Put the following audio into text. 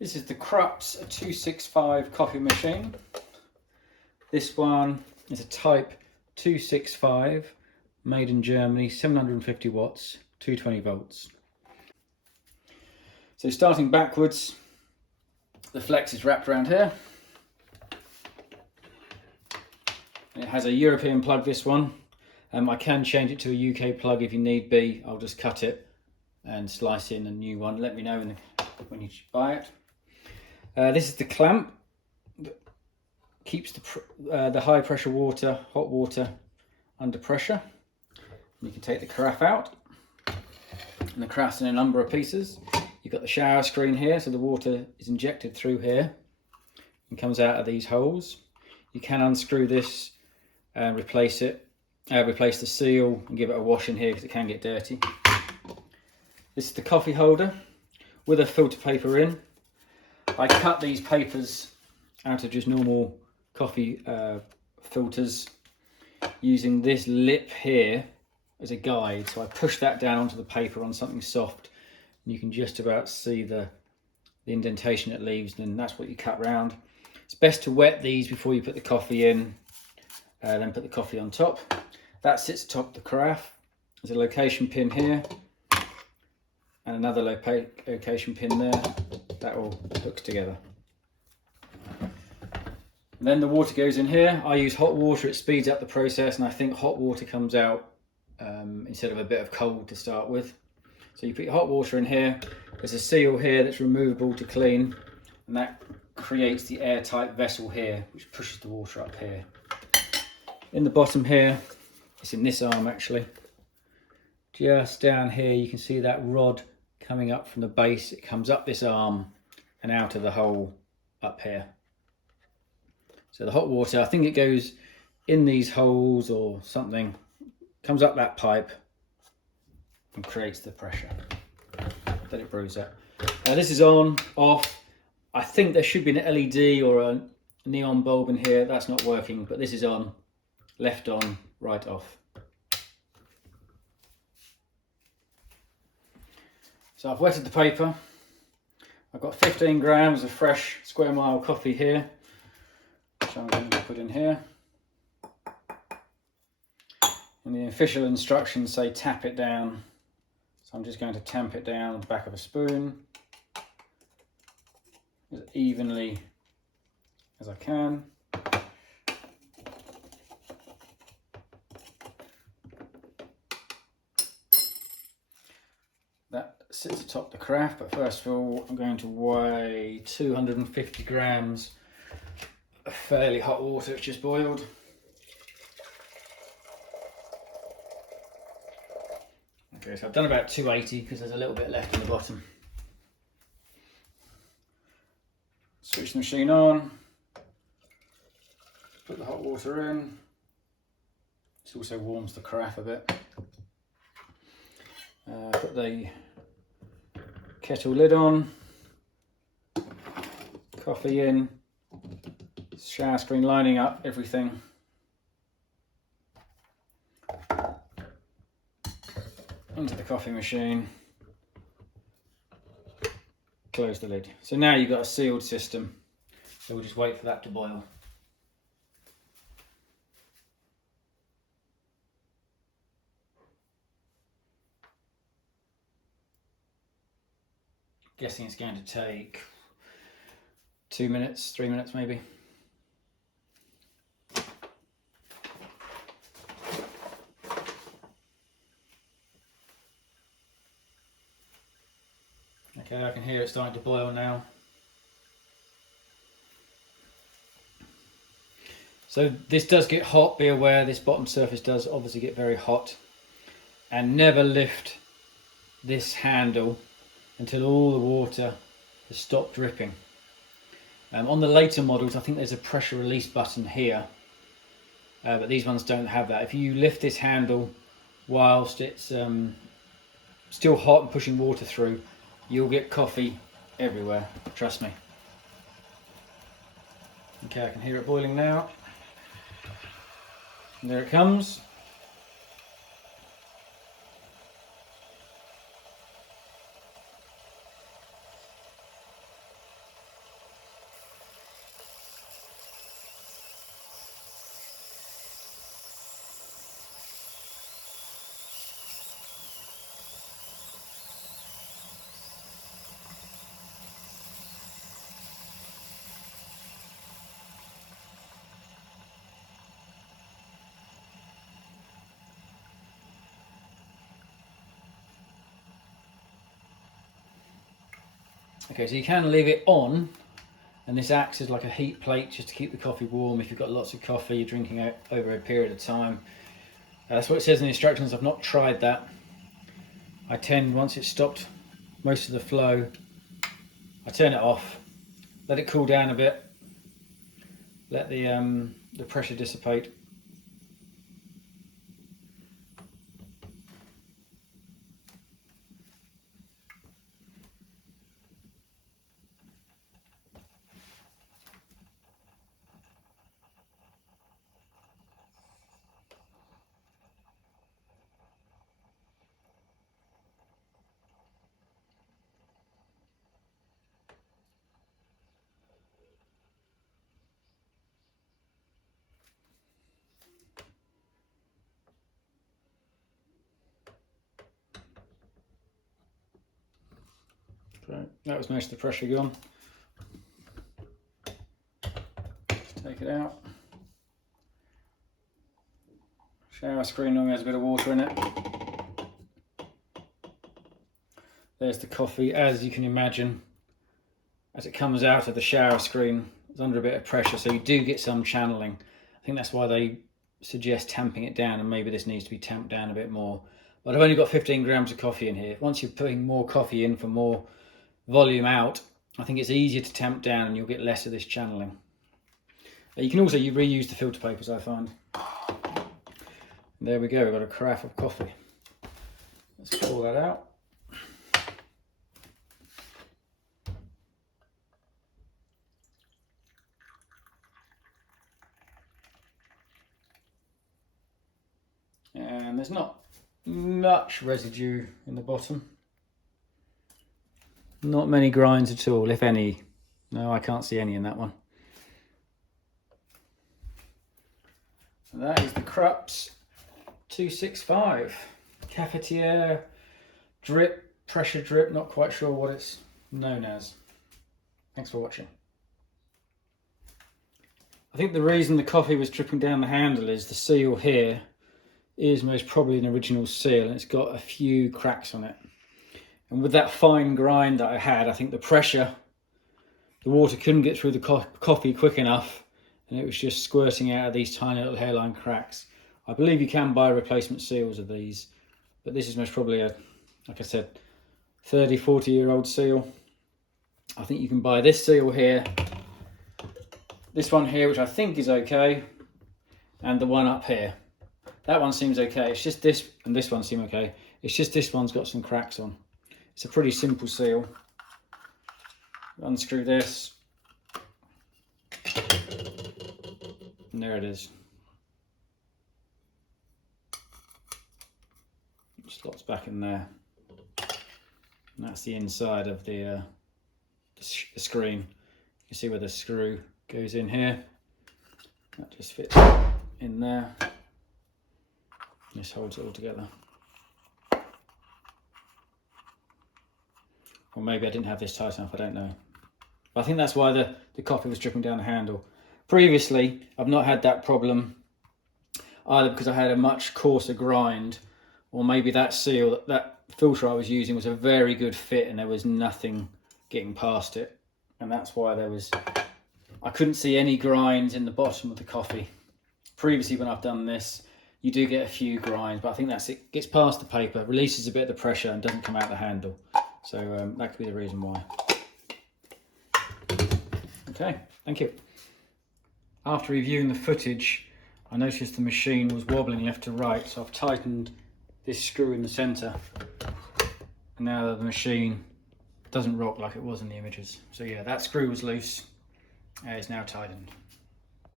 This is the Krups 265 coffee machine. This one is a Type 265, made in Germany, 750 watts, 220 volts. So starting backwards, the flex is wrapped around here. It has a European plug, this one. I can change it to a UK plug if you need be. I'll just cut it and slice in a new one. Let me know when you buy it. This is the clamp that keeps the high pressure water, hot water, under pressure. You can take the carafe out, and the carafe's in a number of pieces. You've got the shower screen here, so the water is injected through here and comes out of these holes. You can unscrew this and replace the seal and give it a wash in here because it can get dirty. This is the coffee holder with a filter paper in. I cut these papers out of just normal coffee filters using this lip here as a guide. So I push that down onto the paper on something soft, and you can just about see the indentation it leaves, and that's what you cut round. It's best to wet these before you put the coffee in, then put the coffee on top. That sits atop the carafe. There's a location pin here and another location pin there. That all hooks together. And then the water goes in here. I use hot water, it speeds up the process, and I think hot water comes out instead of a bit of cold to start with. So you put your hot water in here. There's a seal here that's removable to clean, and that creates the airtight vessel here, which pushes the water up here. In the bottom here, it's in this arm actually. Just down here you can see that rod coming up from the base. It comes up this arm and out of the hole up here. So the hot water, I think it goes in these holes or something, comes up that pipe and creates the pressure. Then it brews that. Now this is on, off. I think there should be an LED or a neon bulb in here. That's not working, but this is on, left on, right off. So I've wetted the paper. I've got 15 grams of fresh square mile coffee here, which I'm going to put in here. And the official instructions say tap it down. So I'm just going to tamp it down on the back of a spoon as evenly as I can. That sits atop the carafe, but first of all I'm going to weigh 250 grams of fairly hot water which just boiled. Okay, so I've done about 280 because there's a little bit left in the bottom. Switch the machine on, put the hot water in. This also warms the carafe a bit. Put the kettle lid on, coffee in, shower screen lining up everything. Into the coffee machine, close the lid. So now you've got a sealed system, so we'll just wait for that to boil. Guessing it's going to take 2 minutes, 3 minutes maybe. Okay, I can hear it starting to boil now. So this does get hot, be aware this bottom surface does obviously get very hot. And never lift this handle until all the water has stopped dripping. On the later models I think there's a pressure release button here, but these ones don't have that. If you lift this handle whilst it's still hot and pushing water through, you'll get coffee everywhere, trust me. Okay, I can hear it boiling now. And there it comes. Okay, so you can leave it on, and this acts as like a heat plate just to keep the coffee warm if you've got lots of coffee you're drinking out over a period of time. That's what it says in the instructions. I've not tried that. I tend, once it's stopped most of the flow, I turn it off, let it cool down a bit, let the pressure dissipate. Great. That was most of the pressure gone. Just take it out. Shower screen normally has a bit of water in it. There's the coffee. As you can imagine, as it comes out of the shower screen, it's under a bit of pressure, so you do get some channeling. I think that's why they suggest tamping it down, and maybe this needs to be tamped down a bit more. But I've only got 15 grams of coffee in here. Once you're putting more coffee in for more volume out, I think it's easier to tamp down and you'll get less of this channeling. You can also reuse the filter papers, I find. There we go, we've got a carafe of coffee. Let's pour that out. And there's not much residue in the bottom. Not many grinds at all, if any. No, I can't see any in that one. And that is the Krups 265 cafetiere drip, pressure drip, not quite sure what it's known as. Thanks for watching. I think the reason the coffee was dripping down the handle is the seal here is most probably an original seal, and it's got a few cracks on it. And with that fine grind that I had, I think the pressure, the water couldn't get through the coffee quick enough, and it was just squirting out of these tiny little hairline cracks. I believe you can buy replacement seals of these, but this is most probably a, like I said, 30, 40-year-old seal. I think you can buy this seal here, this one here, which I think is okay, and the one up here. That one seems okay. It's just this and this one seem okay. It's just this one's got some cracks on. It's a pretty simple seal. Unscrew this. And there it is. Slots back in there. And that's the inside of the screen. You can see where the screw goes in here. That just fits in there. This holds it all together. Or maybe I didn't have this tight enough, I don't know. But I think that's why the coffee was dripping down the handle. Previously, I've not had that problem, either because I had a much coarser grind, or maybe that seal, that filter I was using was a very good fit and there was nothing getting past it. And that's why I couldn't see any grinds in the bottom of the coffee. Previously, when I've done this, you do get a few grinds, but I think that's it. Gets past the paper, releases a bit of the pressure and doesn't come out the handle. So that could be the reason why. Okay, thank you. After reviewing the footage, I noticed the machine was wobbling left to right, so I've tightened this screw in the center. And now the machine doesn't rock like it was in the images. So yeah, that screw was loose. It's now tightened.